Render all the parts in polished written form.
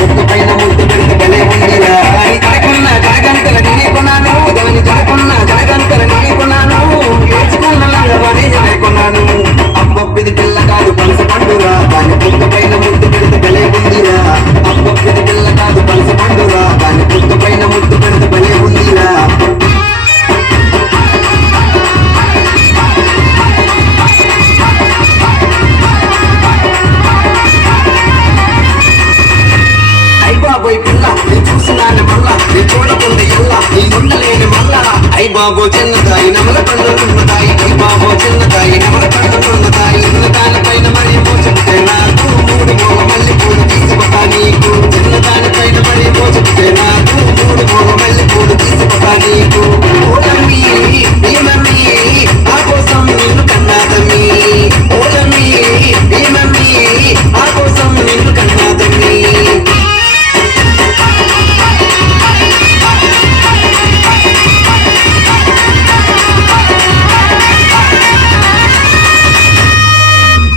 ముద్దు పైన ముద్దు పెడితే భలే ఉందిరా దాని తడకున్న జాగంతల నేనే కొన్నాను దాని తడకున్న జాగంతల నేనే కొన్నాను ఏడ్చుకున్న లంగవాణి నేనే కొన్నాను అబ్బొప్పిది పిల్ల కాదు పలస పండురా దాని ముద్దు పైన ముద్దు పెడితే భలే ఉందిరా అబ్బొప్పిది పిల్ల కాదు పలస పండురా దాని ముద్దు పైన ముద్దు పెడితే భలే ఉందిరా బాబోయ్ పిల్ల నీ చూసినాను మళ్ళా నీ చూడకుండా ఎల్లా నీ ఉండలేని మళ్ళా ఐ బాబో చిన్నదాయి నమల పండుగన్నదాయి ఐ బాబో చిన్నదాయి నమల పండుగన్నదాయి చిన్నదానిపైన మరి పోచెప్తే నాకు మూడు మోగ మళ్ళీ పూలు తీసుకొస్తా నీకు చిన్నదానిపైన మరి పోచెప్తే నాకు మూడు మోగ మళ్ళీ పూలు తీసుకొస్తా నీకు ఓలమ్మి ఏమమ్మి ఆ కోసం నిన్ను కన్నాదమ్మి ఓలమ్మి ఏమమ్మి ఆ కోసం నిన్ను కన్నాదమ్మి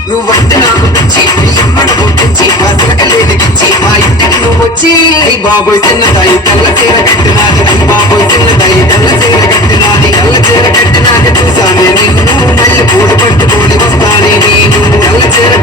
నువ్వంటే నాకు పిచ్చి నీ అమ్మను పుట్టించి మా సిరకలేనికిచ్చి మా ఇంటికి నువ్వు వచ్చి ఐ బాబోయ్ చిన్నదాయి తెల్ల చీర కట్టినాది ఐ బాబోయ్ చిన్నదాయి తెల్ల చీర కట్టినాది తెల్ల చీర కట్టినాది చూసానే నిన్ను మళ్ళీ పూలు పట్టుకొని వస్తానే నేను తెల్ల చీర